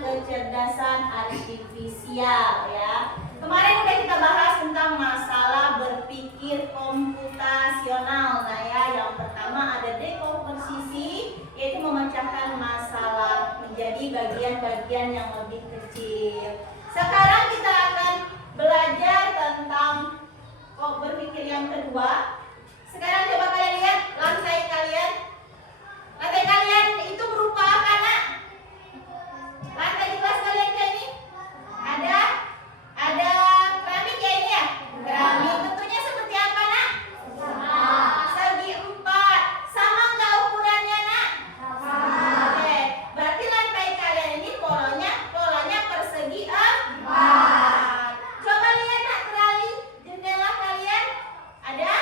kecerdasan artifisial ya. Kemarin udah kita bahas tentang masalah berpikir komputasional. Nah ya, yang pertama ada dekomposisi, yaitu memecahkan masalah menjadi bagian-bagian yang lebih kecil. Sekarang kita akan belajar tentang berpikir yang kedua. Sekarang coba kalian lihat lantai kalian. Lantai kalian itu berupa apa, nak? Lantai di kelas kalian kayak ini? Ada keramik ya ini ya? Keramik. Bentuknya seperti apa, nak? Segi 4. Sama nggak ukurannya, nak? Oke. Berarti lantai kalian ini polanya persegi 4. Coba lihat, nak, terali jendela kalian. Ada?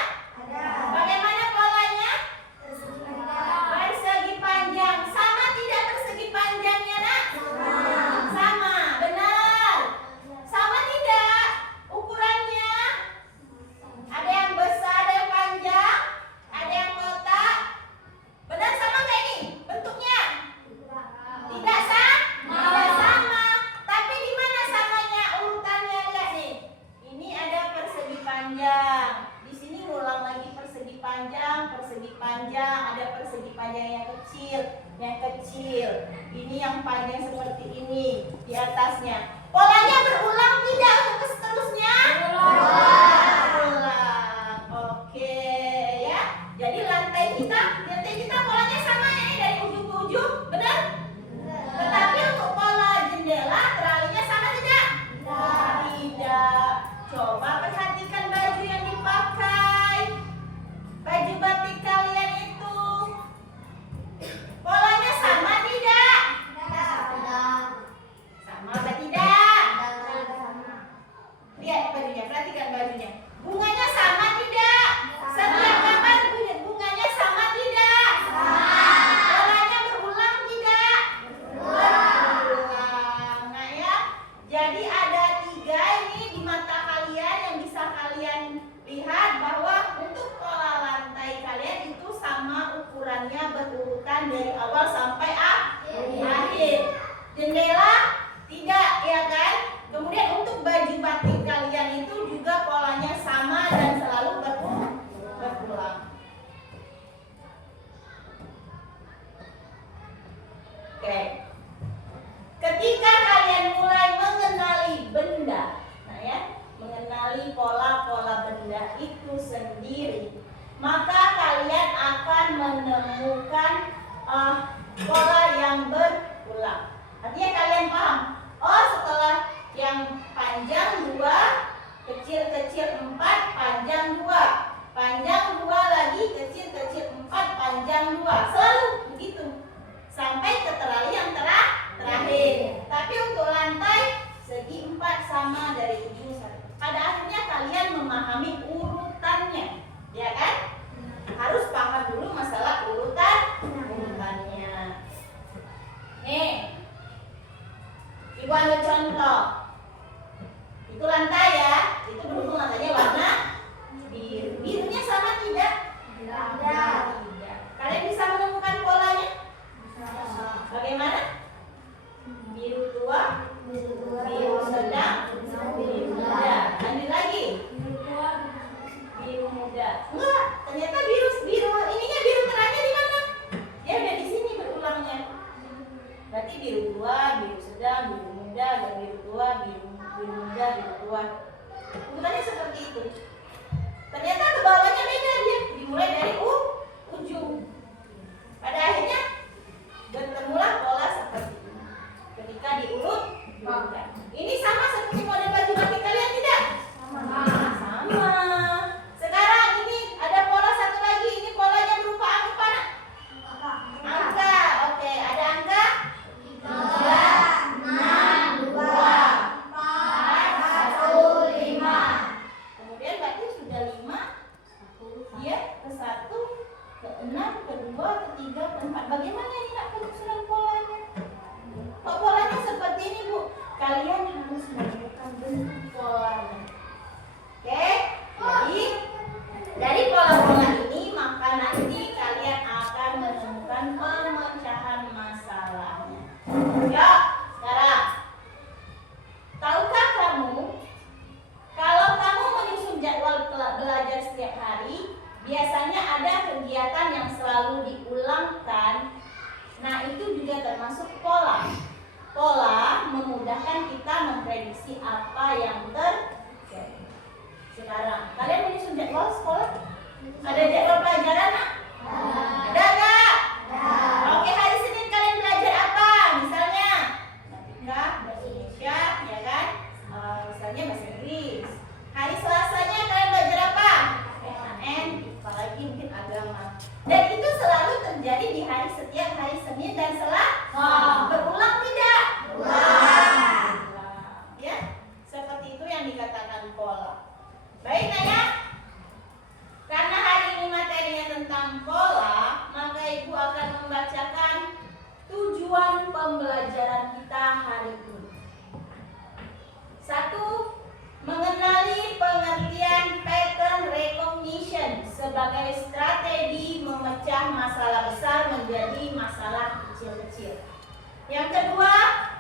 Bagaimana polanya? Persegi panjang. Sama tidak persegi panjangnya, nak? Sama, benar. Sama tidak ukurannya? Ada yang besar, ada yang panjang, ada yang kotak. Benar sama nggak ini bentuknya? Tidak sama. Tidak sama. Tapi di mana samanya urutannya? Lihat nih. Ini ada persegi panjang. Di sini ulang lagi persegi panjang, ada persegi panjang yang kecil. Ini yang panjang seperti ini di atasnya. Polanya berulang tidak untuk seterusnya? Berulang. Oke ya. Jadi lantai kita polanya sama ya, dari ujung ke ujung, benar? Tetapi untuk pola jendela teralinya sama tidak? Tidak. Coba perhatikan baju yang dipakai. Baju batik kalian itu polanya sama tidak? Sama apa tidak? Lihat bajunya, perhatikan bajunya. pelajaran itu sendiri, maka kalian akan menemukan pola yang berulang. Artinya kalian paham, oh setelah yang panjang 2, kecil-kecil 4, panjang 2, panjang 2 lagi, kecil-kecil 4, panjang 2, selalu begitu sampai ke terali yang terakhir. Tapi untuk lantai segi 4 sama dari ujung satu. Pada akhirnya kalian memahami urutannya, ya kan? Harus paham dulu masalah urutannya. Nih, Ibu ambil contoh. Itu lantai ya, itu berhubung lantainya warna biru. Birunya sama tidak? Tidak. Kalian bisa menemukan polanya? Bagaimana? Biru tua, biru sedang, biru muda. Lanjut lagi. Biru muda. Enggak, ternyata biru ininya biru terangnya di mana? Dia udah di sini berulangnya. Berarti biru tua, biru sedang, biru muda, dan biru tua, biru muda, biru tua. Urutannya seperti itu. Ternyata ke bawahnya beda dia. Dimulai dari ujung. Pada akhirnya bertemulah pola seperti ini. Ketika diurutkan. Ini sama seperti model baju batik kalian tidak? Sama. Sekarang ini ada pola satu lagi. Ini polanya berupa angka. Angka. Oke, ada angka 3, 6, 2, 4, 1, 5. Kemudian berarti sudah 5. Dia ke 1, ke 6, ke 2, ke 3, ke 4. Bagaimana ini nak penyusunan polanya? Kok polanya seperti ini, Bu? Kalian harus menemukan bentuk polanya. Oke? Jadi dari pola-pola ini maka nanti kalian akan menemukan pemecahan masalahnya. Ya, sekarang tahukah kamu kalau kamu menyusun jadwal belajar setiap hari, biasanya ada kegiatan yang selalu diulangkan. Nah, itu juga termasuk pola. Pola memudahkan kita memprediksi apa yang terjadi. Sekarang, kalian menyusun jadwal sekolah? Ada jadwal pelajaran, nak? Ada nggak? Oke, hari Senin kalian belajar apa? Misalnya, matematika, bahasa Indonesia, ya kan? Misalnya bahasa Inggris. Hari Selasanya kalian belajar apa? PKN, apalagi mungkin agama. Dan itu selalu terjadi di setiap hari Senin dan Selasa. Berulang tidak? Berulang. Ya, seperti itu yang dikatakan pola. Baik, Naya. Karena hari ini materinya tentang pola, maka Ibu akan membacakan tujuan pembelajaran kita hari ini. 1. Mengenali pengertian pattern recognition sebagai strategi memecah masalah besar menjadi masalah kecil-kecil. Yang kedua,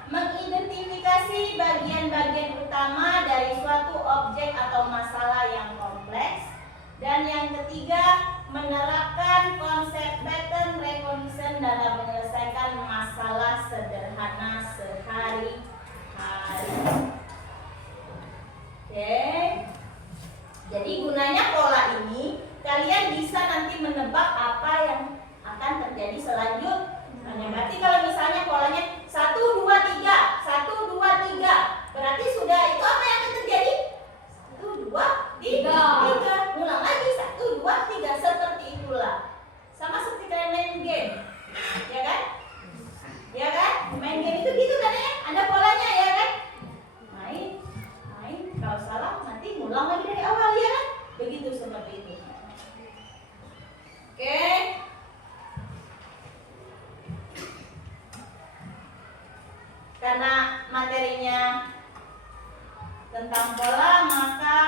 mengidentifikasi bagian-bagian utama dari suatu objek atau masalah yang kompleks. Dan yang ketiga, menerapkan konsep pattern recognition dalam menyelesaikan masalah sederhana sehari-hari. Oke. Jadi gunanya pola ini kalian bisa nanti menebak apa yang akan terjadi selanjutnya. Berarti kalau misalnya polanya 1, 2, 3, 1, 2, 3, berarti sudah itu apa yang akan terjadi? 1, 2, 3. Ulang lagi 1, 2, 3. Seperti itulah. Sama seperti kalian main game, ya kan? Ya kan? Main game itu gitu kan ya? Ada polanya ya kan? Main. Kalau salah nanti ngulang lagi dari awal ya kan? Begitu seperti itu. Oke. Karena materinya tentang pola, maka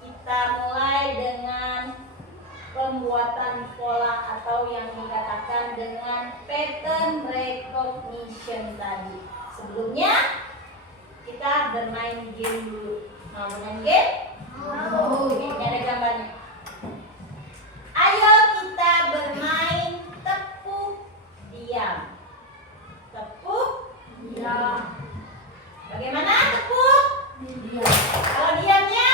kita mulai dengan pembuatan pola atau yang dikatakan dengan pattern recognition tadi. Sebelumnya kita bermain game dulu. Mau bermain game? Mau. Ini ada gambarnya. Ayo kita bermain tepuk diam. Tepuk diam. Bagaimana tepuk? Diam. Kalau diamnya?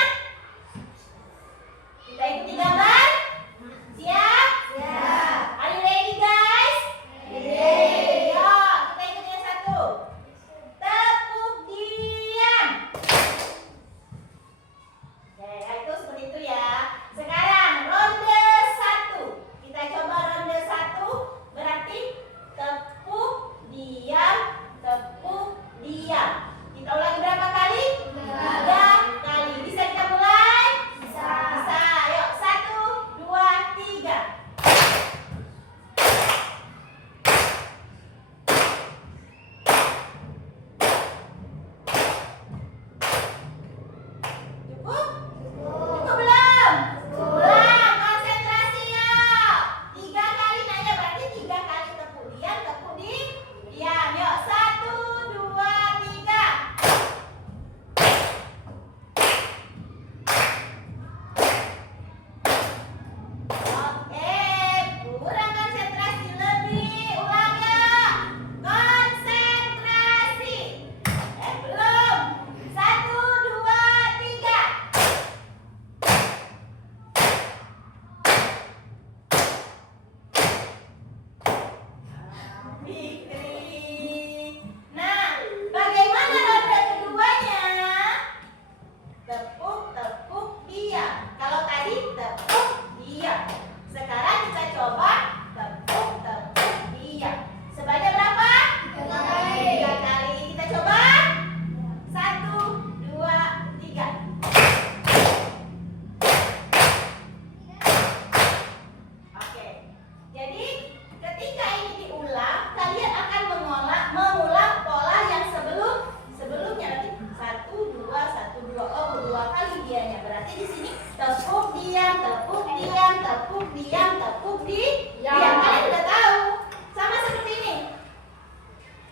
tepuk diam, tepuk diam, tepuk diam, tepuk diam. Kalian sudah tahu. Sama seperti ini.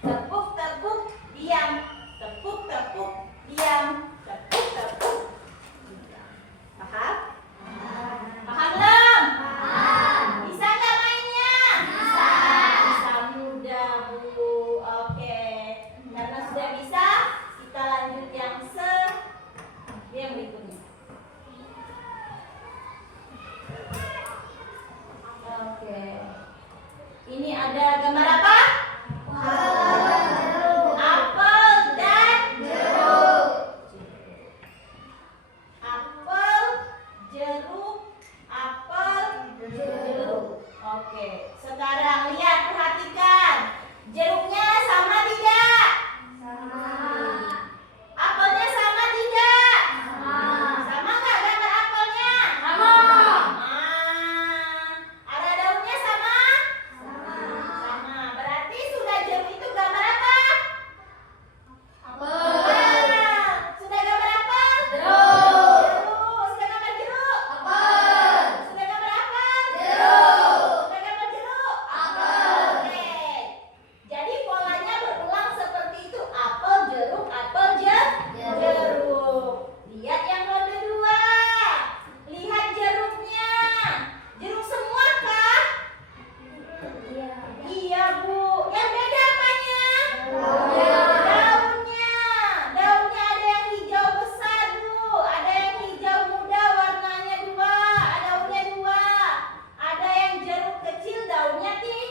Tepuk, tepuk, diam. Tepuk, tepuk, diam. Tepuk, tepuk. Paham? Paham belum? Bisa nggak mainnya? Bisa mudah, Bu. Oke. Karena sudah bisa, kita lanjut yang berikutnya. Oke. Ini ada gambar apa? Apel dan jeruk. Apel, jeruk, apel, jeruk. Oke. Sekarang lihat, perhatikan. Jeruknya sama tidak? Apelnya sama tidak? Sama nggak gambar apelnya? Sama. Ada daunnya sama? Sama. Berarti sudah jeruk itu gambar apa? Apel. Sudah gambar apa? Jeruk. Sudah gambar jeruk? Apel. Sudah gambar apa? Jeruk. Sudah gambar jeruk? Apel. Oke. Jadi polanya berulang seperti itu. Apel, jeruk, apel, jeruk. Lihat yang ronde 2. Lihat jeruknya. Jeruk semua kah? Iya, Bu. Yang beda apanya? Daunnya. Daunnya ada yang hijau besar, Bu. Ada yang hijau muda, warnanya 2. Daunnya 2. Ada yang jeruk kecil, daunnya 3.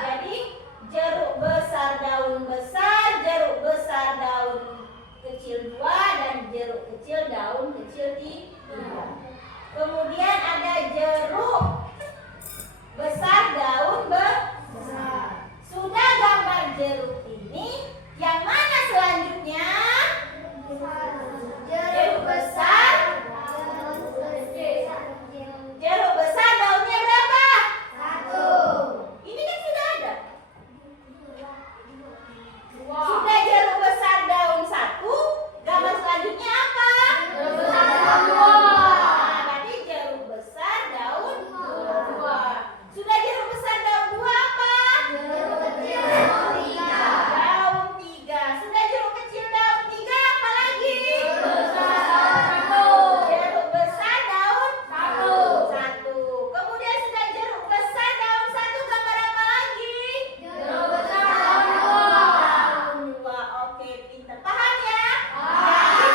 Jadi jeruk besar, daun besar, jeruk besar, daun kecil 2, dan jeruk kecil, daun kecil 3. Kemudian ada jeruk besar, daun besar. Sudah gambar jeruk ini, yang mana selanjutnya? Jeruk besar. Jeruk besar, daunnya berapa? 1. Ini kan sudah ada. Sudah jeruk besar, daun 1. Gambar selanjutnya apa? Jeruk besar, daun 2. Berarti jeruk besar, daun 2. Sudah jeruk besar, daun 2 apa? Jeruk kecil, daun 3. Daun 3. Sudah jeruk kecil, daun 3 apa lagi? Jeruk besar, daun 1. Kemudian sudah jeruk besar, daun 1, gambar apa lagi? Jeruk besar, daun 2. Oke, pintar. Paham ya? Jadi,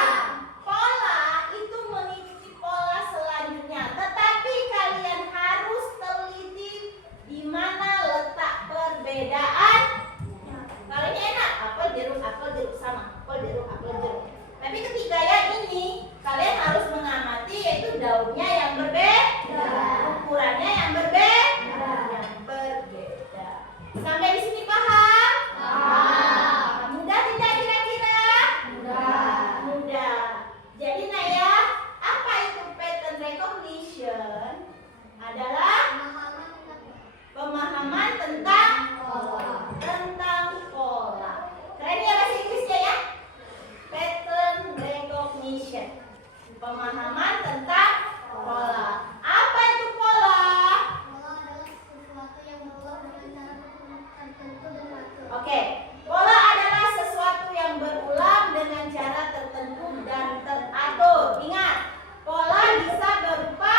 pola itu mengikuti pola selanjutnya. Tetapi kalian harus teliti di mana letak perbedaan. Kalau ini enak, apel jeruk sama, apel jeruk, apel jeruk. Tapi ketika yang ini, kalian harus mengamati yaitu daunnya yang berbeda, ukurannya yang berbeda, Sampai di sini paham? Mudah tidak kira-kira? Mudah. Jadi Naya, apa itu pattern recognition? Adalah pemahaman tentang pola. Keren ya bahasa Inggrisnya ya? Pattern recognition. Pemahaman tentang pola. Apa itu pola? Oke, pola adalah sesuatu yang berulang dengan cara tertentu dan teratur. Ingat, pola bisa berupa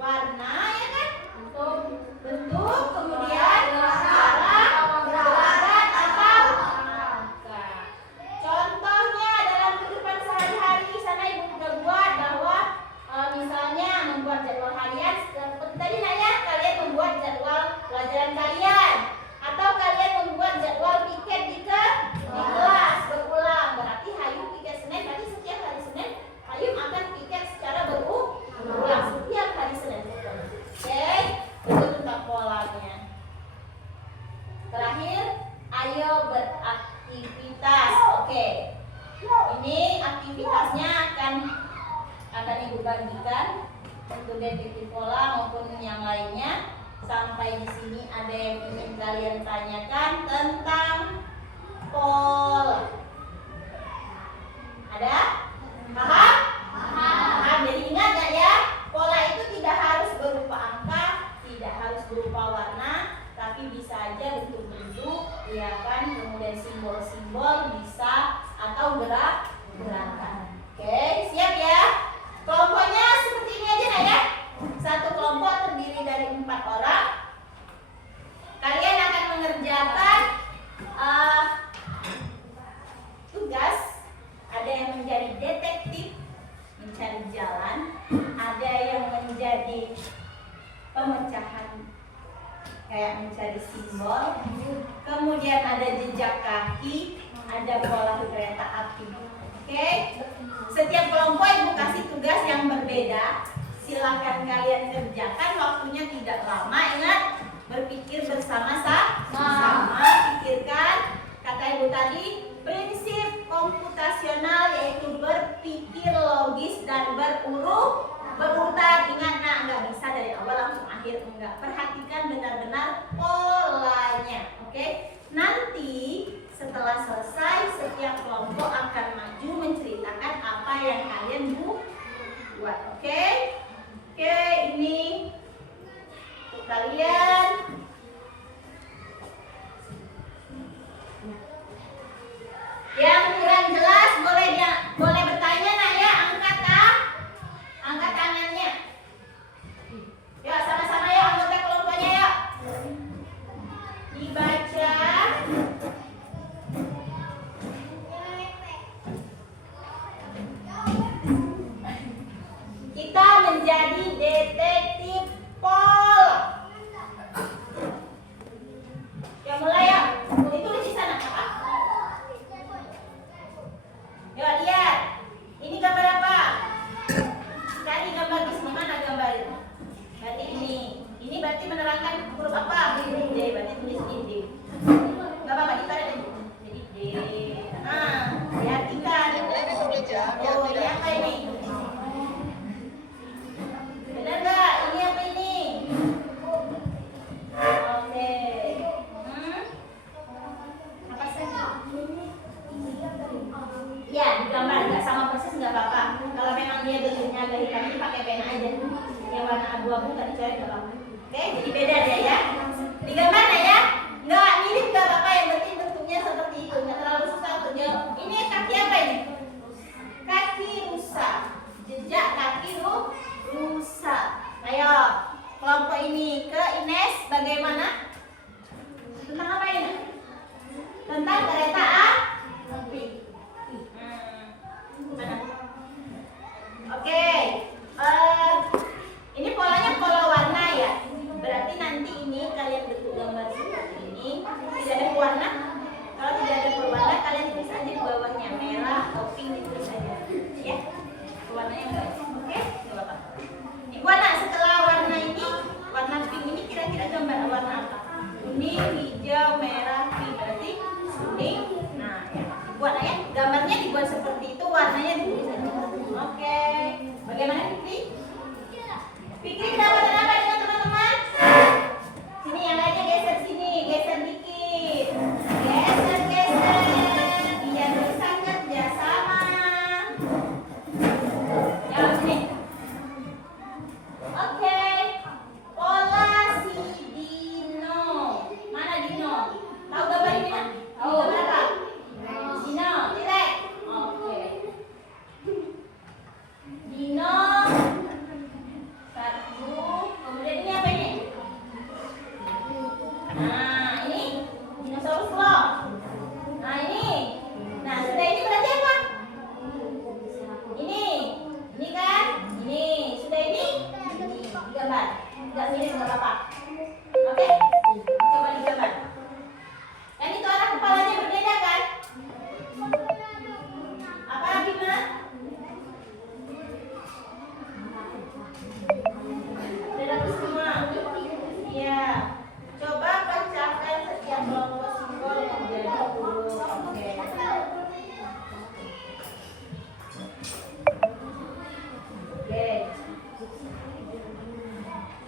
warna, ya kan? Bentuk, kemudian cara, gerakan, atau angka. Contohnya dalam kehidupan sehari-hari, sana Ibu sudah buat bahwa misalnya membuat jadwal harian. Seperti tadi Naya, kalian membuat jadwal pelajaran kalian, atau kalian membuat jadwal piket di kelas berulang. Berarti Hayu piket Senin, berarti setiap hari Senin Hayu akan piket secara berulang setiap hari Senin. Oke, itu tentang polanya. Terakhir, ayo beraktivitas. Oke, ini aktivitasnya akan Ibu bagikan untuk detektif pola maupun yang lainnya. Sampai di sini ada yang ingin kalian tanyakan tentang pola? Ada? Paham? Paham. Jadi jalan, ada yang menjadi pemecahan kayak mencari simbol, kemudian ada jejak kaki, ada pola kereta api. Oke, setiap kelompok ibu kasih tugas yang berbeda. Silahkan kalian kerjakan, waktunya tidak lama. Ingat, berpikir bersama-sama, pikirkan. Kata ibu tadi, prinsip komputasional yaitu berpikir logis dan berurutan. Ingat, nah, nggak bisa dari awal langsung akhir, enggak. Perhatikan benar-benar polanya. Oke, nanti setelah selesai setiap kelompok akan maju menceritakan apa yang kalian buat. Oke, ini untuk kalian. Yang kurang jelas boleh bertanya, nak ya, angkat tangannya. Yuk sama-sama ya, anggota kelompoknya yuk. Dibaca. Kita menjadi detektif Pol. Ya mulai ya. Ditulis di sana apa? Yuk lihat. Ini gambar apa? Tadi gambar di sini, mana gambar itu? Berarti ini. Ini berarti menerangkan huruf apa? D. Berarti tulis ini D. Enggak apa-apa, itu ada jadi D. Perhatikan. Oh, ini apa ini? Benar nggak? Ini apa ini? Oke. Apa sih? Ya, digambar nggak sama persis nggak apa-apa. Kalau memang dia bentuknya agak hitam, ini pakai pena aja. Yang warna abu-abu tadi cari nggak apa-apa. Oke, jadi beda dia ya. Digambar ya? Nggak mirip nggak apa-apa, yang penting bentuknya seperti itu. Nggak terlalu susah untuk jawab. Ini kaki apa ini? Kaki rusa. Jejak kaki rusa. Ayo, kelompok ini ke Ines bagaimana? Tentang apa ini? Tentang kereta api. Oke, ini polanya pola warna ya. Berarti nanti ini kalian bentuk gambar seperti ini. Tidak ada warna. Kalau tidak ada berwarna, kalian tulis aja di bawahnya merah atau pink, ditulis aja. Ya, warnanya enggak. Oke, nggak apa-apa. Warna setelah warna ini, warna pink ini kira-kira gambar warna apa? Kuning, hijau, merah, pink. Berarti kuning. Nah, ya. Buat ya, gambarnya dibuat seperti itu, warnanya ditulis aja. Oke. Bagaimana Fikri? Fikri kedapatan apa dengan teman-teman? Sini yang lainnya geser sini, geser dikit. Geser. Biar bisa kerja sama. Ya, sini. Oke, pola si Dino. Mana Dino? Tahu gambar ini kan? Tahu gambar apa? Dino, titik. Oke. Dino. Satu. Kemudian ini apa ini? Nah, ini dinosaurus loh. Nah, ini. Nah, sudah ini berarti apa? Ini kan? Ini. Sudah ini? Digambar. Enggak mirip, enggak apa-apa. Oke? Coba digambar. Dan itu arah kepalanya berbeda kan? Apa Bima? Sudah dapat semua? Iya. Coba pecahkan setiap kelompok simbol menjadi huruf. Oke. Oke.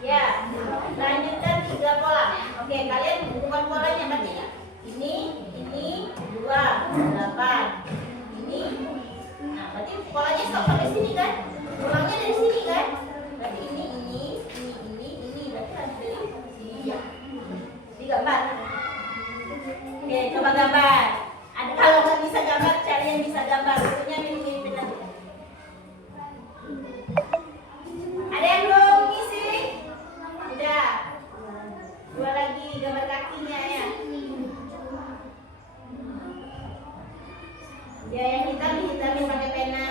Ya, lanjutkan 3 pola. Oke, kalian bukan polanya berarti ya. Ini 2, 8. Ini. Nah, berarti polanya stop sampai sini kan? Polanya dari sini kan? Berarti ini. Berarti lanjut dari sini ya. Digambar. Oke, coba gambar. Ada kalau nggak bisa gambar, cari yang bisa gambar. Bentuknya mirip-mirip aja. Ada yang belum ngisi? Udah. 2 lagi gambar kakinya ya. Ya, yang hitam dihitamin pakai pena.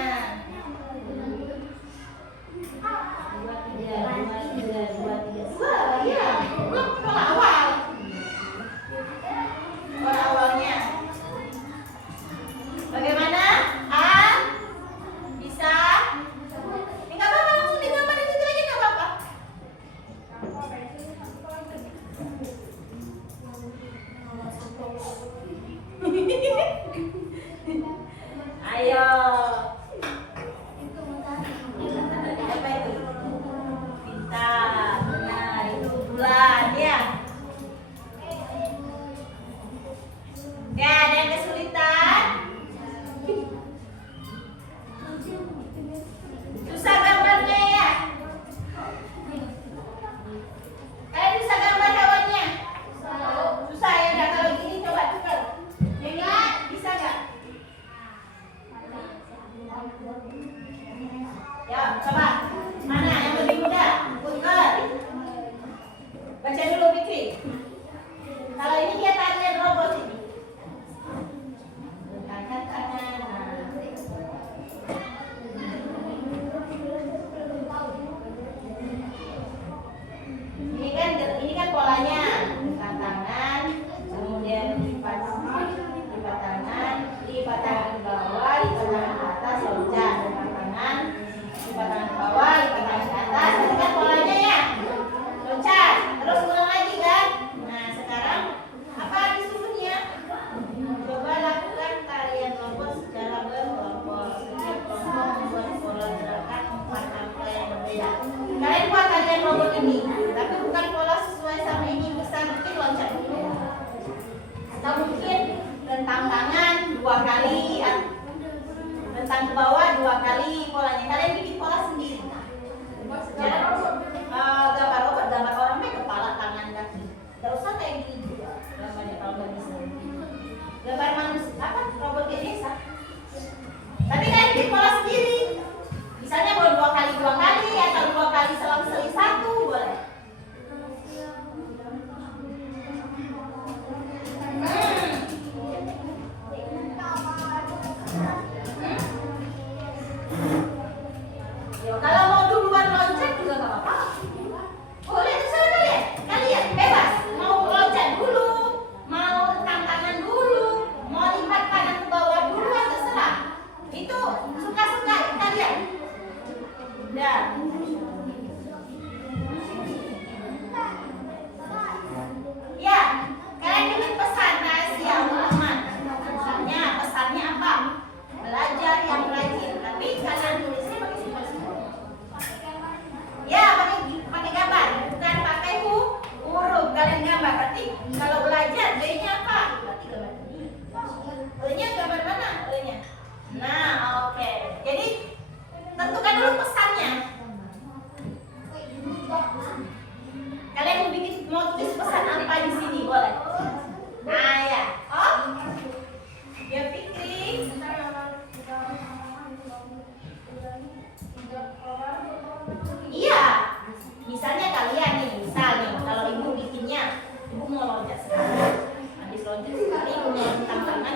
robot ini, tapi bukan pola sesuai sama ini. Bisa mungkin loncat dulu, atau mungkin rentang tangan 2 kali, rentang ke bawah 2 kali polanya. Kalian bikin pola sendiri. Ya, gambar robot, gambar orang kepala, tangan, kaki. Gak usah kayak gini juga gambarnya kalau nggak bisa. Gambar manusia apa robot biasa. Tapi kalian bikin pola sendiri. Misalnya mau 2 kali 2 kali atau 2 kali selang-seling 1 boleh. Kalau mau duluan loncat juga nggak apa-apa. Boleh, terserah kalian. Kalian bebas. Mau loncat dulu, mau rentang tangan dulu, mau lipat kanan ke bawah dulu, terserah. Itu suka-suka kalian. Udah. Ya, kalian bikin pesan rahasia teman. Misalnya pesannya apa? Belajar yang rajin. Tapi kalian tulisnya pakai simbol-simbol. Ya, pakai gambar, bukan pakai huruf. Kalian gambar. Berarti kalau belajar B-nya apa? Berarti gambar ini. E-nya gambar mana? E-nya. Nah, oke. Jadi tentukan dulu pesannya. Kalian mau tulis pesan apa di sini? Boleh. Nah, ya. Oh, ya Fikri. Iya. Misalnya kalian nih, kalau ibu bikinnya, ibu mau loncat sekali. Habis loncat sekali, ibu mau rentang tangan,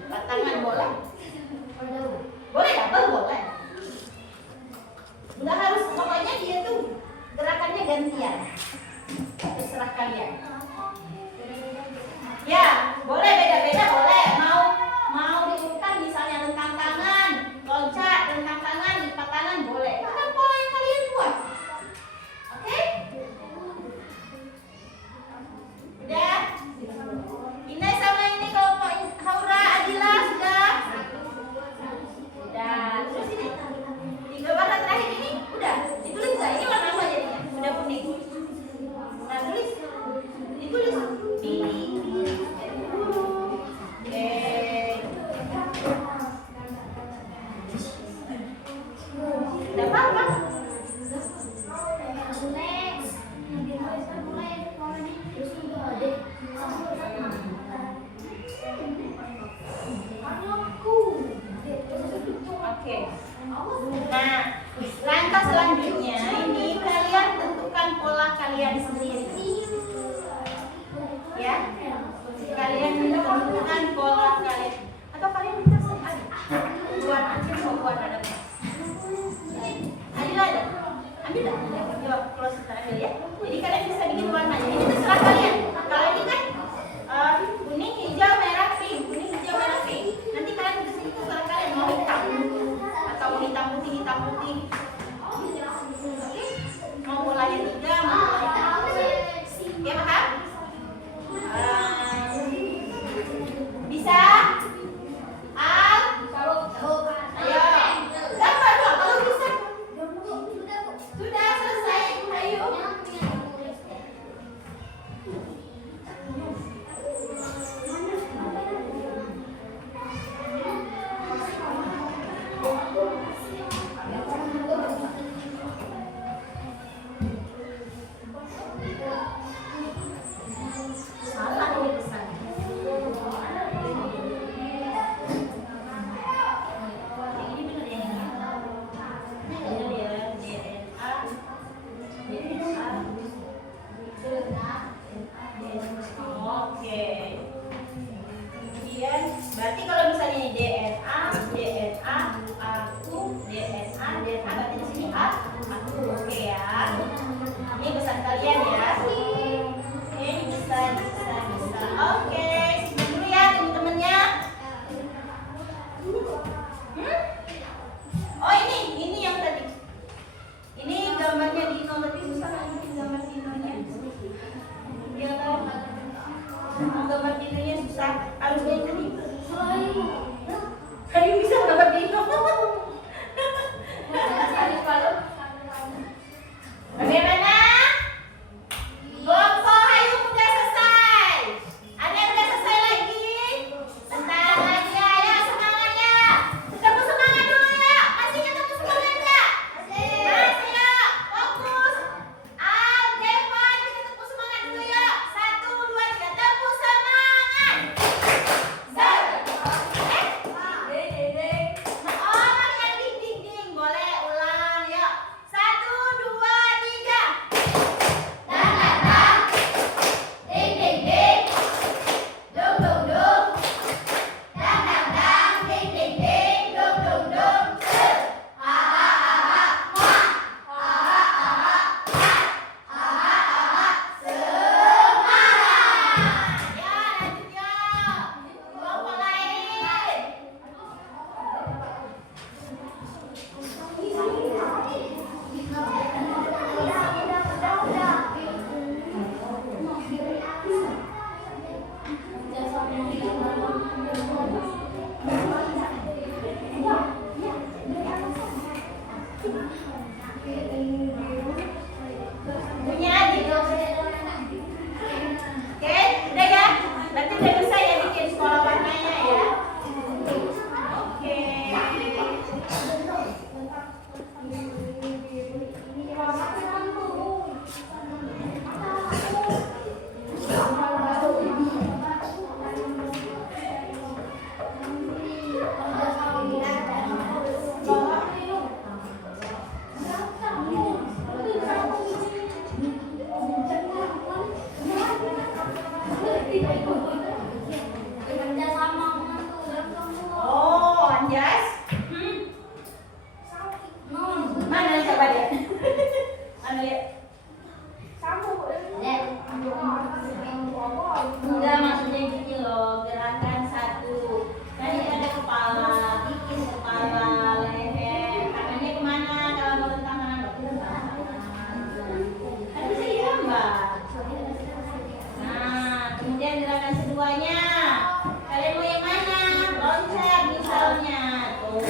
lipat tangan, boleh. Boleh double, boleh. Udah harus, pokoknya dia tuh gerakannya gantian. Terserah kalian. Ya, boleh beda-beda, boleh. Mau diurutan misalnya rentang tangan, loncat, rentang tangan, lipat tangan, boleh. Itu kan pola yang kalian buat. Oke? Udah? Inai sama ini kelompok Haura, Adila sudah? Udah. Terus ini 3 warna terakhir ini udah. Ditulis nggak? Ini warna apa jadinya? Udah kuning. Nah, ditulis. Pilih. Udah apa? Oke. Nah, langkah selanjutnya ini kalian tentukan pola kalian sendiri. Ya, kalian tentukan pola kalian. Atau kalian bisa buat aja buat ada. Ada. Ambil dah. Coba close ambil ya. Jadi kalian bisa bikin warnanya. Ini terserah kalian. Kalau ini kan kuning, hijau, merah, pink. Kuning, hijau, merah, pink. Nanti kalian bisa itu terserah kalian mau hitam atau mau hitam putih. Oke? Mau polanya 3, mau polanya 1. Ya paham? Bisa? Ayo. Gambar dong kalau bisa. Sudah selesai. Ayo. Punya adik. Oke, udah ya. Berarti udah bisa ya bikin sekolah warnanya ya. Oke. Oh, Anjas. Mana coba deh. Mana lihat? Enggak, maksudnya gini loh, gerakan satu. Tadi ada kepala, bikin kepala, leher, tangannya kemana? Kalau mau tentang tangan kan bisa digambar. Nah, kemudian gerakan keduanya, kalian mau yang mana? Loncat misalnya, tuh,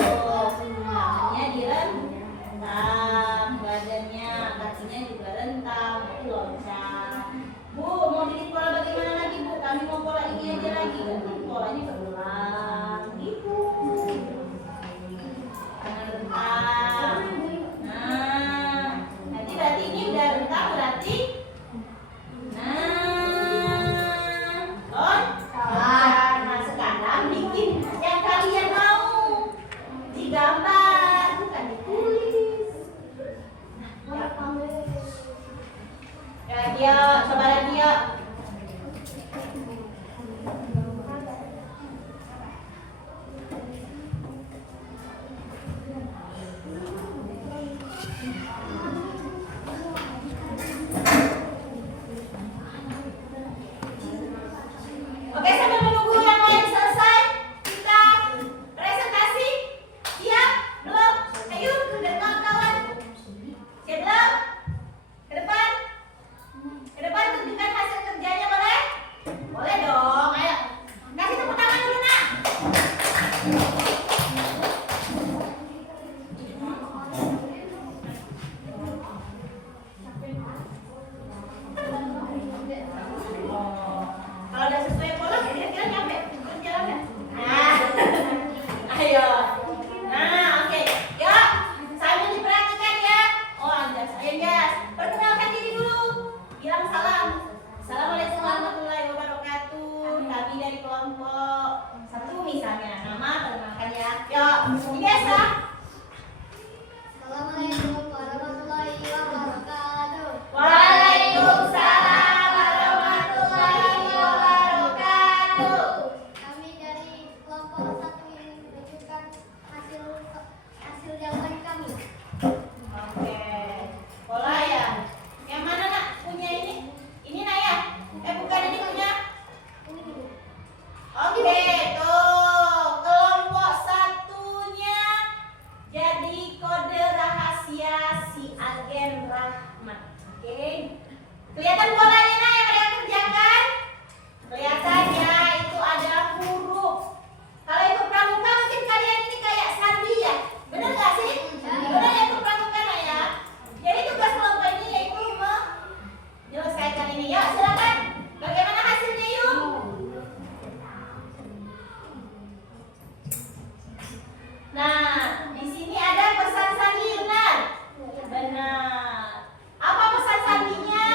tangannya direntang, badannya, kakinya juga rentang, itu loncat. Bu, mau bikin pola bagaimana lagi Bu? Kami mau pola ini aja lagi, ganti polanya berulang, gitu. Tangan rentang. Nah, nanti berarti ini udah rentang berarti. Nah, loncat. Nah, sekarang bikin yang kalian mau, digambar, bukan ditulis. Ya, dia coba lagi ya. Oke, sambil menunggu yang lain selesai, kita presentasi. Siap? Belum? Ayo, dan kawan-kawan. Siap belum? Ke depan? Ke depan tunjukkan hasil kerjanya, boleh? Boleh dong, ayo. Kasih tepuk tangan dulu, nak. Kalau udah sesuai pola, kira-kira nyampe jalannya. Nah, ayo. Nah, oke. Yuk, sambil diperhatikan ya. Oh, Anjas, ayo Anjas. Perkenalkan diri dulu. Bilang salam. Assalamualaikum warahmatullahi wabarakatuh. Kami dari kelompok 1 misalnya. Nama, perkenalkan ya. Yuk, biasa. Assalamualaikum warahmatullahi wabarakatuh. Waalaikumsalam warahmatullahi wabarakatuh. Kami dari kelompok 1 ingin menunjukkan hasil jawaban kami. Oke, pola ya. Yang mana nak punya ini? Ini nak ya? Bukan ini punya. Oke, tuh kelompok 1-nya jadi kode rahasia si agen Rahmat. Oke, kelihatan polanya nak yang mereka kerjakan? Kelihatan ya, itu ada huruf. Kalau ikut pramuka mungkin kalian ini kayak Sandi ya, bener nggak sih? Bener ya, ikut pramuka nak ya. Jadi tugas kelompok ini yaitu menyelesaikan ini ya. Silakan. Bagaimana hasilnya yuk? Nah, di sini ada pesan Sandi, benar? Benar. Apa pesan Sandinya?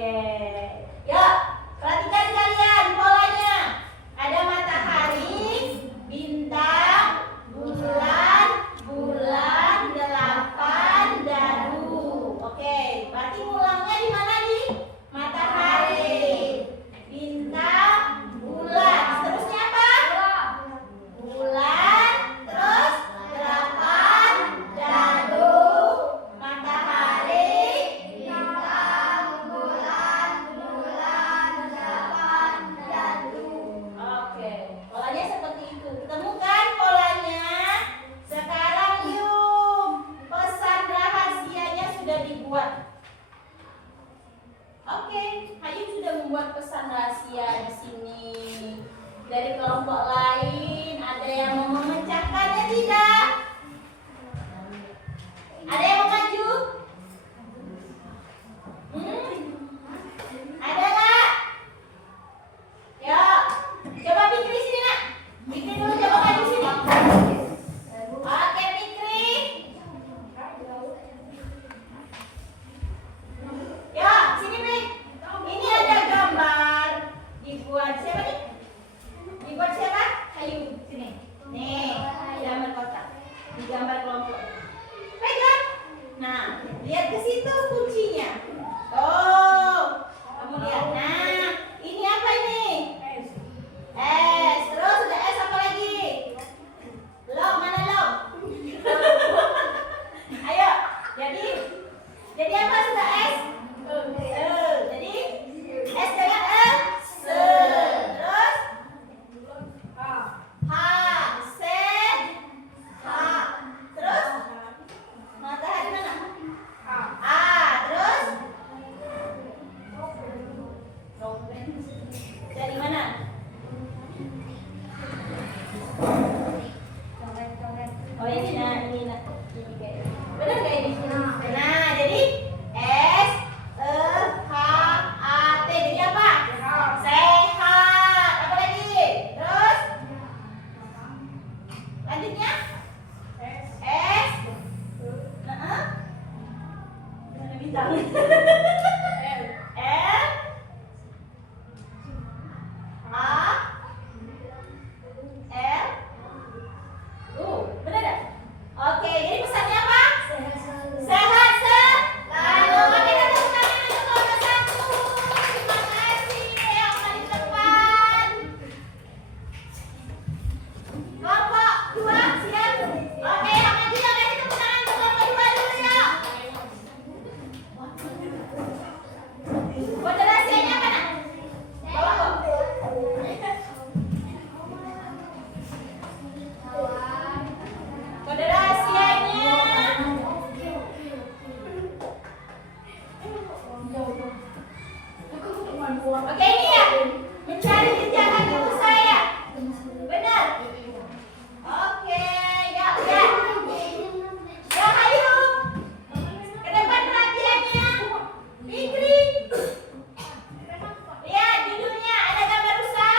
Oke. Yuk, perhatikan kalian polanya. Ada matahari, bintang, bulan, delapan, daru. Oke, berarti mulangnya di mana nih? Matahari, bintang, bulan. Terusnya apa? Bulan, terus delapan, daru, matahari, bintang, bulan, delapan, daru. Oke, polanya seperti itu. Temukan polanya. Sekarang yuk, pesan rahasianya sudah dibuat. Oke, Hayu sudah membuat pesan rahasia di sini. Dari kelompok lain, ada yang mau memecahkannya tidak? Ada yang mau maju? Ada nggak? Yuk, coba Fikri sini nak. Fikri dulu coba maju sini. Oke Fikri. Ya, sini Fik. Ini ada gambar. Dibuat siapa nih? Dibuat siapa? Ayu, sini. Nih, gambar kotak. Di gambar kelompok. Pegang. Nah, lihat ke situ kuncinya. Oh, kamu lihat. Nah, ini apa ini? S. Terus ada S apa lagi? Log, mana log? Ayo, jadi apa sudah S? Jadi S dengan E. Se. Terus H. Se. H. Terus matahari mana? A. Terus dari mana? Oh ini nah ini nah ini kayak benar nggak ini? Nah jadi S E H A T jadi apa? Sehat. Apa lagi? Terus lanjutnya S. Nah, mana bintang? L A L benar tak? Oke, jadi pesannya apa? Sehat selalu. Oke, kita tepuk tangan untuk kelompok satu. Terima kasih yang paling depan. Kelompok dua siap. Oke, yang maju yang kasih tepuk tangan untuk kelompok dua dulu ya. Kode rahasianya apa nak? Bawa kok. Kode rahasianya. Oke ini ya, mencari jejak kaki saya. Benar. Oke, ya ya. Ya ayo. Ke depan perhatiannya. Fikri. Lihat judulnya ada gambar rusa.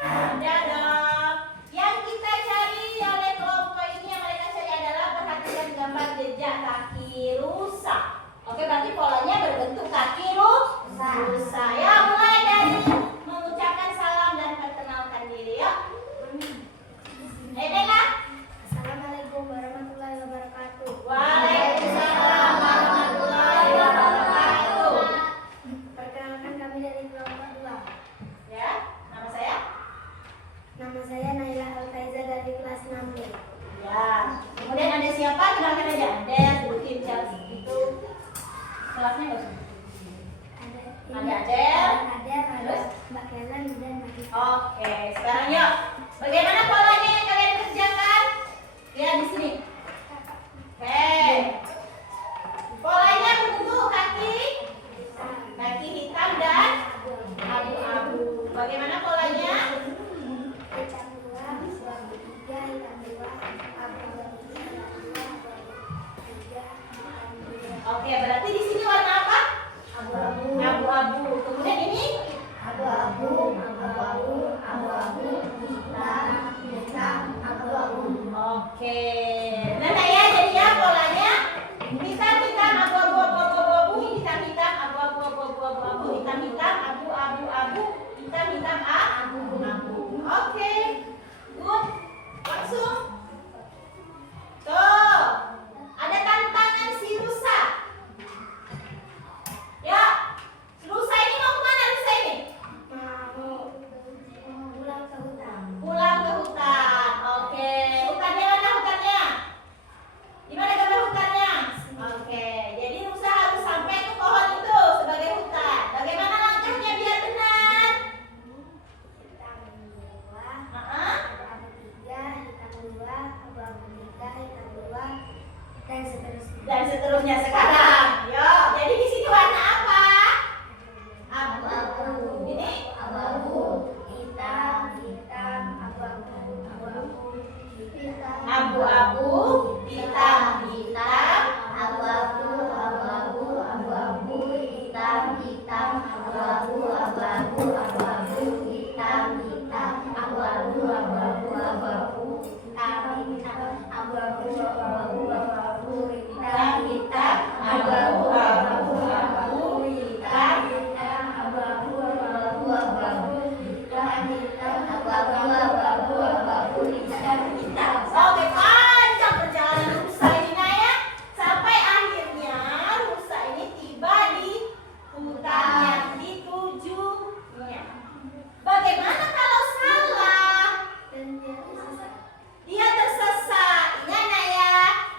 Ada dong. Yang kita cari oleh kelompok ini yang mereka cari adalah perhatikan gambar jejak kaki rusa. Oke, berarti polanya berbentuk kaki rusa. Ya, mulai dari mengucapkan salam dan perkenalkan diri yuk. Bella. Assalamualaikum warahmatullahi wabarakatuh. Waalaikumsalam warahmatullahi wabarakatuh. Perkenalkan kami dari kelompok 2. Ya, nama saya? Nama saya Naila Alfaiza dari kelas 6B. Ya. Kemudian ada siapa? Kenalkan aja. Ada sebutin siapa itu. Kelasnya nggak usah. Ada Adel. Ada Mbak Kelan dan Mbak Gita. Oke, sekarang yuk. Bagaimana polanya yang kalian kerjakan? Lihat di sini. Oke. Polanya berbentuk kaki hitam dan abu-abu. Bagaimana polanya? Hitam 2, abu 3, hitam 2, abu 3, Oke, berarti di sini warna apa? abu-abu. Abu-abu. Kemudian ini Abu-abu, abu-abu, abu-abu, abu-abu, hitam abu-abu. Oke, good. Langsung. Tuh, ada tantangan si rusa. Ya, rusa ini mau kemana rusa ini? pulang ke hutan. Pulang ke hutan. Oke, hutannya mana hutannya? Di mana gambar hutannya? Oke, jadi rusa harus sampai ke pohon itu sebagai hutan. Bagaimana langkahnya biar benar? Hitam 2, Heeh. abu-abu 3, hitam 2, abu-abu 3, hitam 2, dan seterusnya. Dan seterusnya sekarang. Yo, jadi di sini warna apa? Abu-abu. Ini Abu-abu, hitam, hitam, abu-abu, abu-abu, hitam, abu-abu, hitam, hitam. abu-abu, abu-abu, abu-abu, hitam, hitam, abu-abu, abu-abu, abu-abu, hitam, hitam, abu-abu, abu-abu, abu-abu, hitam, hitam, abu-abu, abu-abu, abu-abu, hitam, hitam, abu-abu, abu-abu, abu-abu, hitam, hitam, abu-abu, abu-abu, abu-abu, hitam, hitam, abu-abu, abu-abu, abu-abu, hitam, hitam. Oke, panjang perjalanan rusa ini Naya. Sampai akhirnya rusa ini tiba di hutan yang ditujunya. Bagaimana kalau salah? Dan dia tersesat. Dia tersesat. Ingat Naya,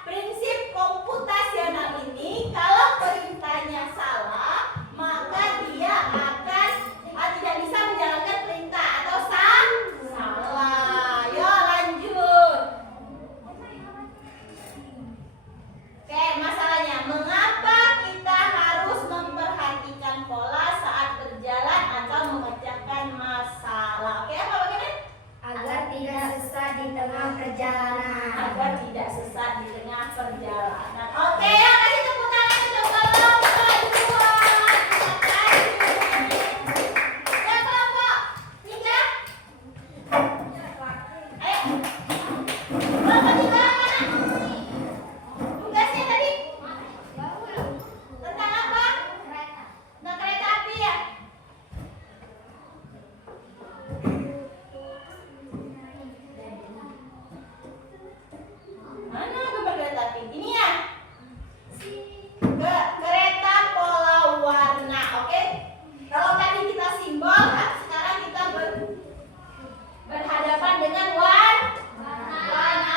prinsip komputasional ini kalau perintahnya salah, maka dia akan tidak bisa menjalankan perintah atau salah. Yo lanjut. Oke, masalahnya mengapa kita harus memperhatikan pola saat berjalan atau memecahkan masalah? Oke, apa bagaimana? Agar tidak sesat di tengah perjalanan. Agar tidak sesat di tengah perjalanan. Oke, ya kasih tepuk tangan untuk kelompok 2. Terima kasih. Ya kelompok 3. Ayo. Kelompok 3 mana? Tugasnya tadi tentang apa? Tentang kereta api ya? Mana gambar kereta api? Ini ya? Kereta pola warna, oke? Kalau tadi kita simbol, sekarang kita berhadapan dengan warna.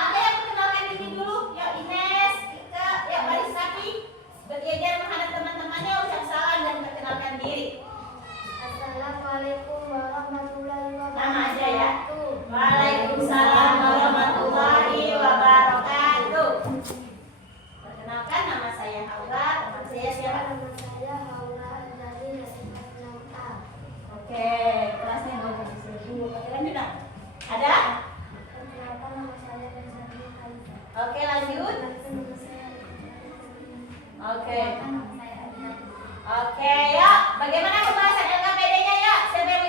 Oke, aku kenalkan diri dulu. Yuk Ines, Ika, yuk baris rapi. Berjejer menghadap teman-temannya, ucap salam dan perkenalkan diri. Assalamualaikum warahmatullahi wabarakatuh. Nama aja ya. Waalaikumsalam warahmatullahi wabarakatuh. Perkenalkan, nama saya Haura, teman saya siapa? Nama saya Haura dari Nasihat Nauta. Oke, kelasnya 12.000. Oke, lanjut dong. Ada? Perkenalkan, nama saya Bersani Kaifa. Oke, lanjut. Perkenalkan, nama saya Oke. Perkenalkan, nama saya Adina. Oke, yuk. Bagaimana pembahasan LKPD-nya, yuk? Siapa yang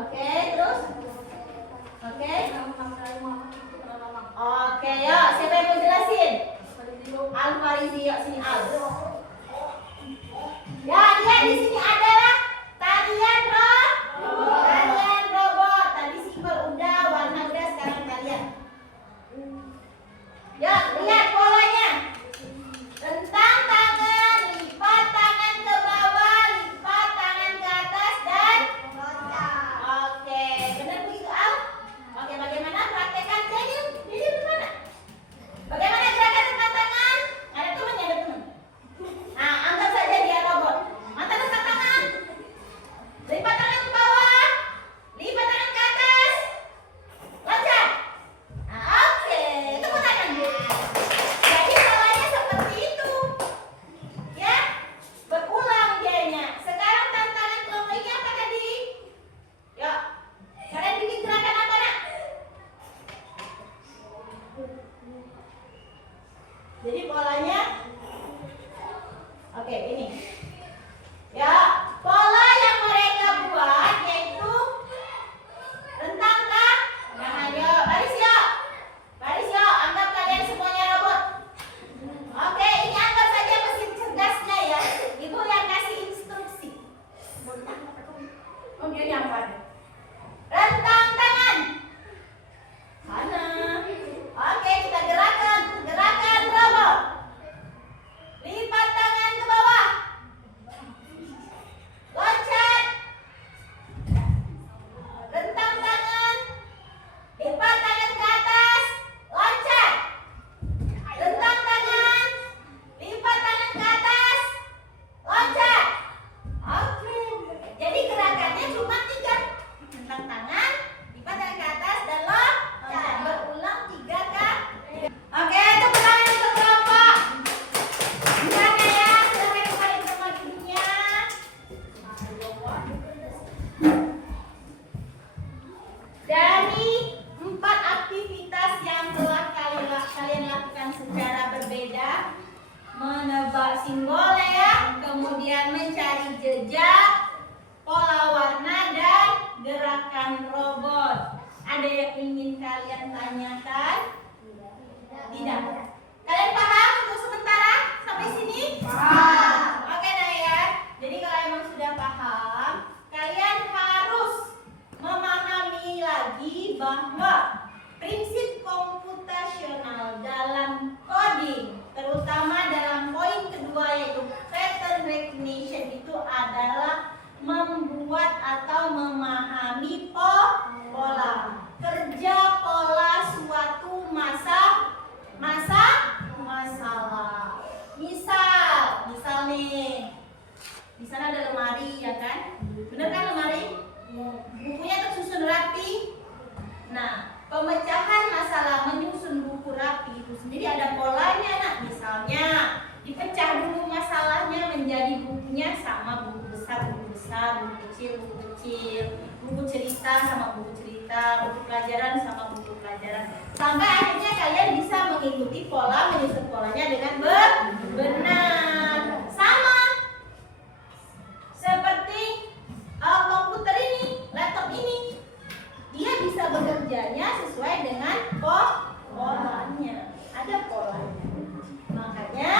Oke, terus? Oke. Oke, yuk. Siapa yang mau jelasin? Al-Farizi, yuk sini Al. Ya, lihat di sini adalah tarian robot. Tadi simpel udah, warna udah, sekarang kalian. Yuk, lihat polanya. Rentang tangan, lipat tangan ke bawah, lipat tangan ke atas dan oke, benar begitu Al? Oke, bagaimana praktekkan? Jadi bagaimana? Bagaimana gerakan rentang tangan? Ada teman. Nah, anggap saja dia robot. Mata rentang tangan, lipat tangan ke bawah, lipat tangan ke atas, loncat. Nah, oke, tepuk tangan. Jadi polanya seperti itu, ya, berulang dianya. Sekarang tantangan kelompok ini apa tadi? Yuk, kalian bikin gerakan apa nak? Jadi polanya, oke ini, ya, pola yang mereka buat yaitu rentang tangan. Yuk, baris yuk. Anggap kalian semuanya robot. Oke, ini anggap saja mesin cerdasnya ya. Ibu yang kasih instruksi. Oh, dia yang pada. Rentang tangan. Sana. Oke, kita gerakan robot. Lipat tangan ke bawah. Loncat. Rentang tangan. Lipat tangan ke atas. Loncat. Rentang tangan, lipat tangan ke atas, loncat. Oke, jadi gerakannya cuma 3. Rentang tangan, lipat tangan ke atas dan loncat. Berulang 3 kali. Oke, tepuk tangan untuk kelompok. Gimana ya? Silakan kembali ke tempat duduknya. Dari 4 aktivitas yang telah kalian lakukan secara berbeda, menebak simbol ya, kemudian mencari jejak, pola warna dan gerakan robot. Ada yang ingin kalian tanyakan? Tidak. Kalian paham untuk sementara sampai sini? Paham. Oke nah ya. Jadi kalau emang sudah paham, kalian harus memahami lagi bahwa prinsip komputasional dalam coding, terutama dalam poin kedua yaitu pattern recognition, itu adalah membuat atau memahami pola, kerja pola suatu masalah. Misal nih, di sana ada lemari ya kan? Bener kan lemari? Bukunya tersusun rapi. Nah, pemecahan masalah menyusun buku rapi itu sendiri ada polanya nak. Misalnya dipecah dulu masalahnya menjadi bukunya sama, buku besar, buku kecil, buku cerita sama buku cerita, buku pelajaran sama buku pelajaran, sampai akhirnya kalian bisa mengikuti pola, menyusun polanya dengan benar. Sama seperti komputer ini, laptop ini, dia bisa bekerjanya sesuai dengan polanya. Ada polanya. Makanya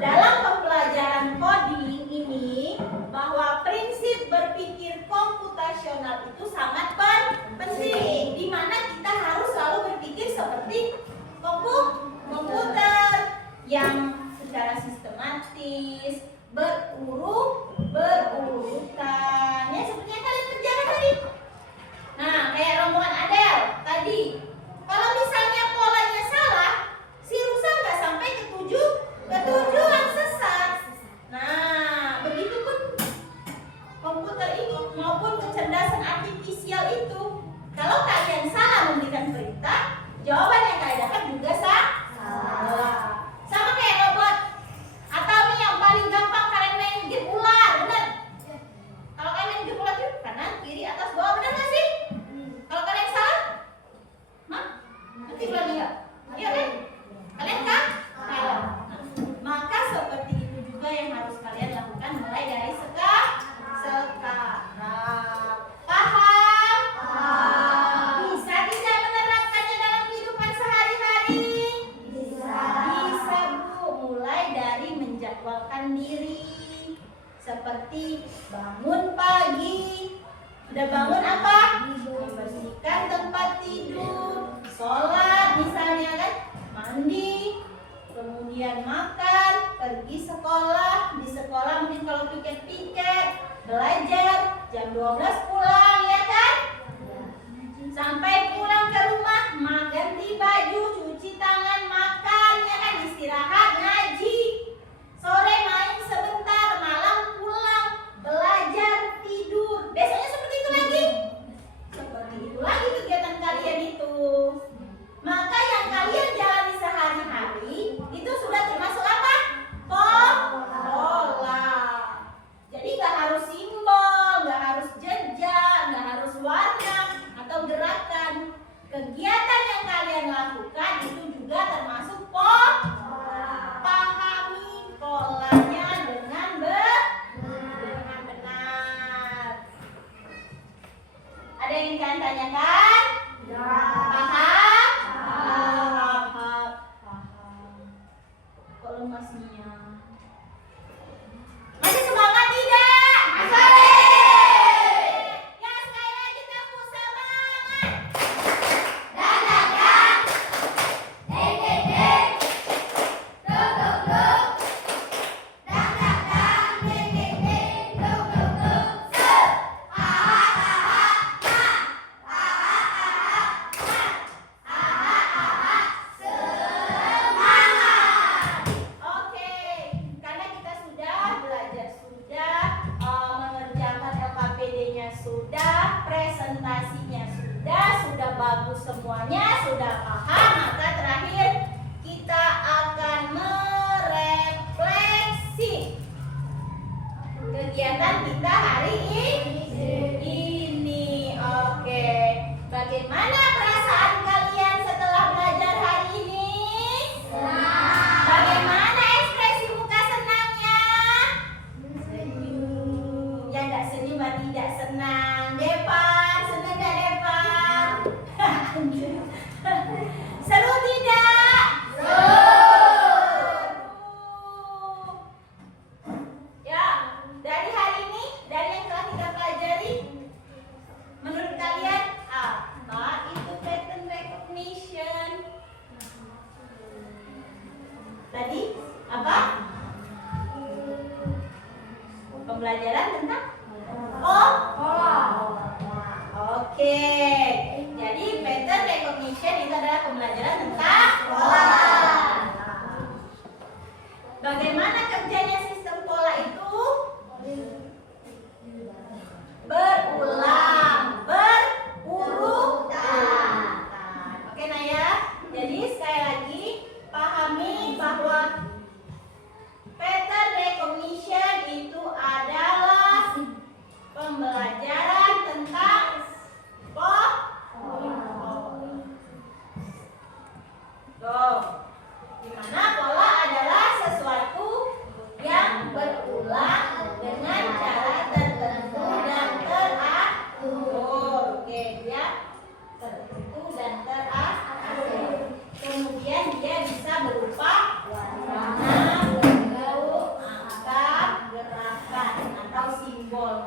dalam pembelajaran coding ini, bahwa prinsip berpikir komputasional itu sangat penting, di mana kita harus selalu berpikir seperti komputer yang secara sistematis, berurutan, ya seperti yang kalian kerjakan tadi. Nah, kayak rombongan Adel tadi, kalau misalnya polanya salah, si rusa nggak sampai ke tujuan, sesat. Nah, begitupun komputer ini maupun kecerdasan artifisial itu, kalau kalian salah memberikan perintah, jawaban yang kalian dapat juga salah. Sama kayak robot. Atau nih yang paling gampang, kalian main game ular, bener? Kalau kalian main game ular itu kanan, kiri, atas, bawah, bener nggak sih? Kalau kalian salah, nanti ulangi nggak? Iya kan? Kalian kan? Nah, maka seperti itu juga yang harus kalian lakukan mulai dari sekarang. Paham? seperti bangun pagi. Sudah bangun apa? Membersihkan tempat tidur, sholat misalnya kan, mandi, kemudian makan, pergi sekolah. Di sekolah mungkin kalau piket-piket, belajar, jam 12 pulang ya kan? Sampai pulang ke rumah, ganti baju, cuci tangan, makan ya kan, istirahat, ngaji. Sore main sebentar, malam pulang, belajar, tidur. Besoknya seperti itu lagi. Seperti itu lagi kegiatan kalian itu. Maka yang kalian jalani sehari-hari itu sudah termasuk apa? Pola. Jadi nggak harus simbol, nggak harus jejak, nggak harus warna atau gerakan. Kegiatan yang kalian lakukan itu juga termasuk pola. Pahami polanya dengan benar. Ada yang ingin kalian tanyakan? Paham? Paham. Kok lemasnya? Masih semangat tidak? Masih. Ya sekali lagi tepuk semangat. Dan datang. Deng deng deng. Duk duk duk. Dan datang. Deng deng deng. Duk duk duk. Set. Oke, karena kita sudah belajar, sudah mengerjakan LKPD-nya, sudah presentasinya, sudah bagus semuanya, sudah paham. Maka terakhir kita akan merefleksi kegiatan kita hari ini. Oke, bagaimana perasaan kalian setelah belajar hari ini? Bagaimana ekspresi muka senangnya? Senyum. Ya enggak senyum berarti tidak senang. Depan, senang enggak Depan? Seru tidak? Seru. Ya, dari hari ini, dari yang telah kita pelajari, menurut kalian apa itu pattern recognition? Tadi apa? Pembelajaran tentang pola. Oke. Jadi pattern recognition itu adalah pembelajaran tentang pola. Bagaimana kerjanya sistem pola itu? Berulang, berurutan. Oke Naya. Jadi sekali lagi pahami bahwa pattern recognition itu adalah pembelajaran tentang pola. Dimana pola adalah sesuatu yang berulang dengan cara tertentu dan teratur. Oke, dia tertentu dan teratur. Kemudian dia bisa berupa warna, bentuk, angka, gerakan atau simbol.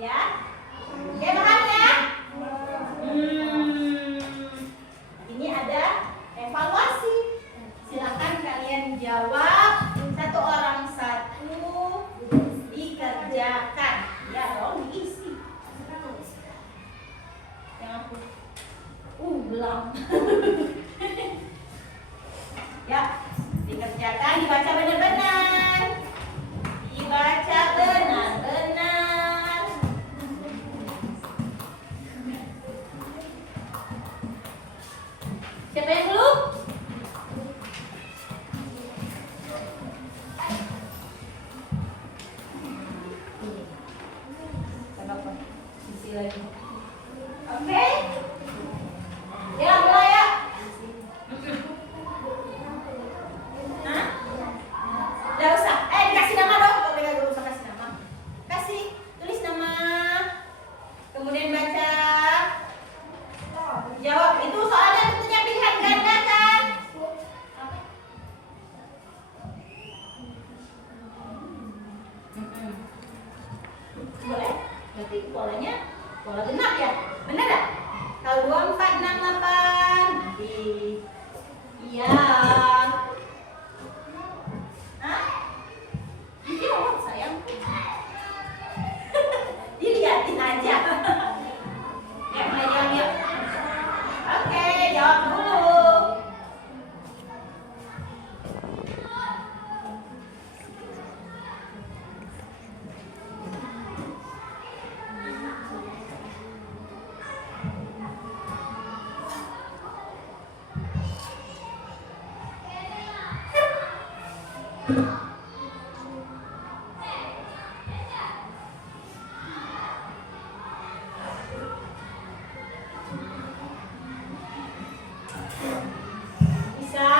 Ya, oke paham ya? Ini ada evaluasi. Silakan kalian jawab satu orang satu, dikerjakan. Ya dong, diisi. Jangan belum. Ya, dikerjakan, dibaca benar-benar. Dibaca benar-benar. Siapa yang belum? Isi lagi. Oke. Ya, mulai ya. Hah? Gak usah. Dikasih nama dong. Kalau gak usah kasih nama. Kasih, tulis nama. Kemudian baca. Jawab. Itu soalnya tentunya pilihan ganda kan? polanya pola genap ya. Benar enggak? Kalau 2, 4, 6, 8. Iya. Hah? Ini orang sayang. Dilihatin aja. Ya, mulai jawab yuk. Oke, jawab dulu. Bisa?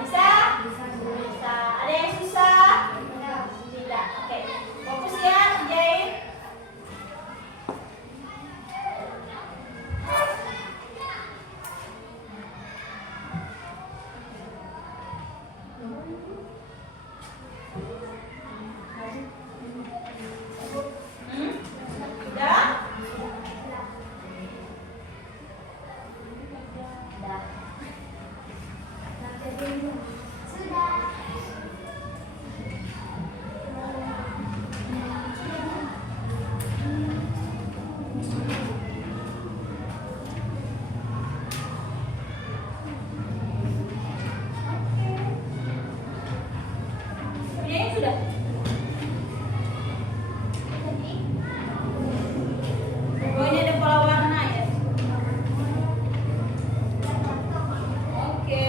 Bisa? Bisa. Ada yang susah? Tidak. Oke. Fokus ya, kerjain. Sudah? Kerjain sudah? Oh, ini ada pola warna ya? Oke.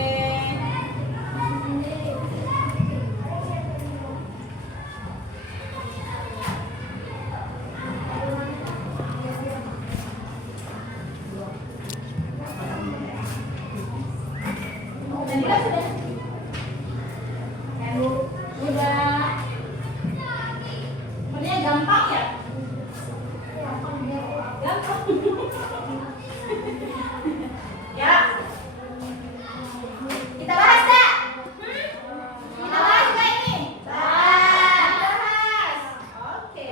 Nabila sudah? Udah. Sebenarnya gampang ya? Gampang. Ya. Kita bahas tak? Kita bahas nggak ini? Bahas. Oke.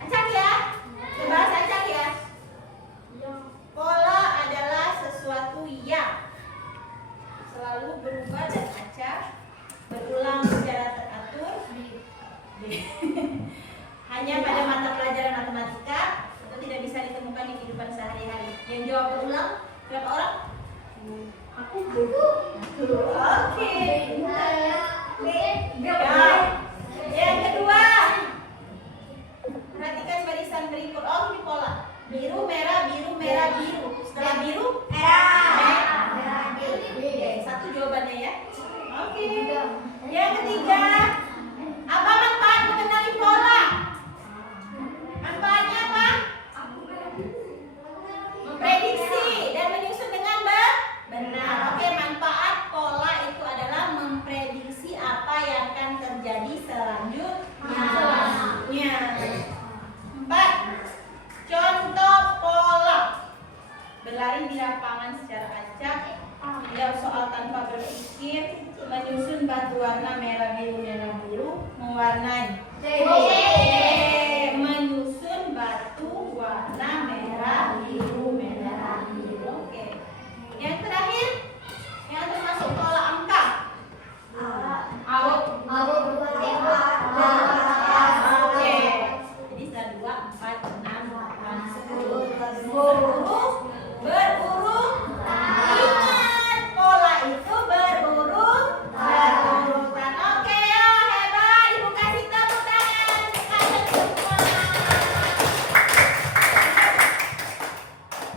Acak ya? Kita bahas acak ya? Pola adalah sesuatu yang selalu berubah dan acak, berulang secara teratur hanya pada mata pelajaran matematika atau tidak bisa ditemukan di kehidupan sehari-hari. Yang jawab berulang berapa orang? Aku. Oke. Ya. Yang kedua, perhatikan barisan berikut. Oh, ini pola. Biru, merah, biru, merah, biru. Setelah biru, merah. Oke, satu jawabannya ya. Oke. Yang ketiga, apa manfaat mengenali pola? Manfaatnya apa? Memprediksi dan menyusun dengan benar. Oke, manfaat pola itu adalah memprediksi apa yang akan terjadi selanjutnya. 4. Contoh pola. Berlari di lapangan secara acak, jawab soal tanpa berpikir, menyusun batu warna merah biru, mewarnai. Menyusun batu warna merah biru. Oke. Yang terakhir, yang termasuk pola angka. Oke. Jadi sudah 2, 4, 6, 8, 10, 20. Berurut. Ingat, pola itu berurutan. Oke ya, hebat. Ibu kasih tepuk tangan. Kalian semua.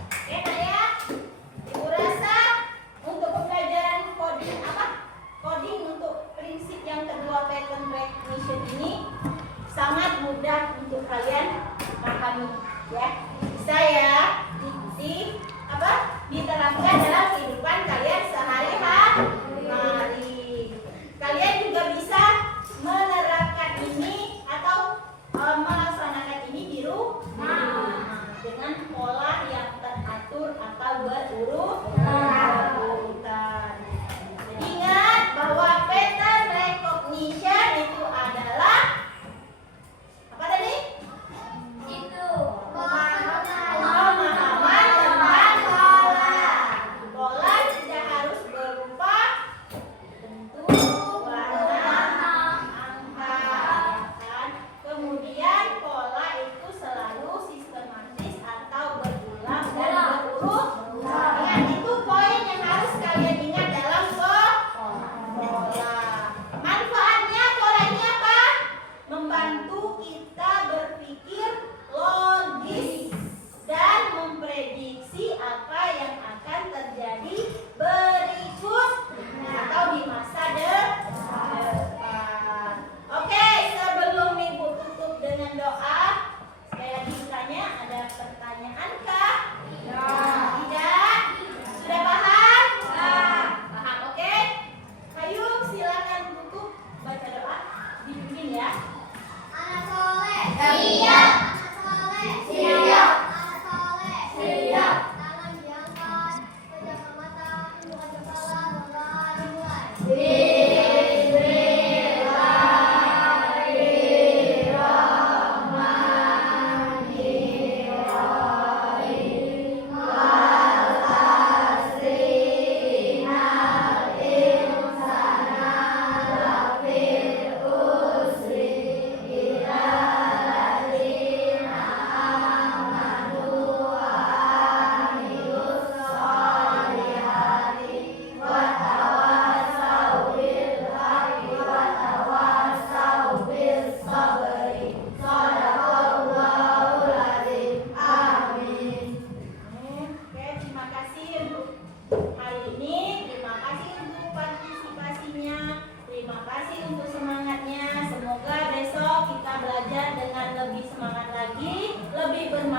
Oke Kak ya. Ibu rasa untuk pembelajaran coding apa? Coding untuk prinsip yang kedua pattern recognition ini sangat mudah untuk kalian pahami ya. Bisa ya diterapkan dalam kehidupan kalian sehari-hari. Kalian juga bisa menerapkan ini atau melaksanakan ini di rumah dengan pola yang teratur atau berurutan. Ingat bahwa pattern recognition itu adalah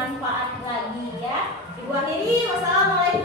bermanfaat lagi ya. Ibu akhiri, wassalamualaikum.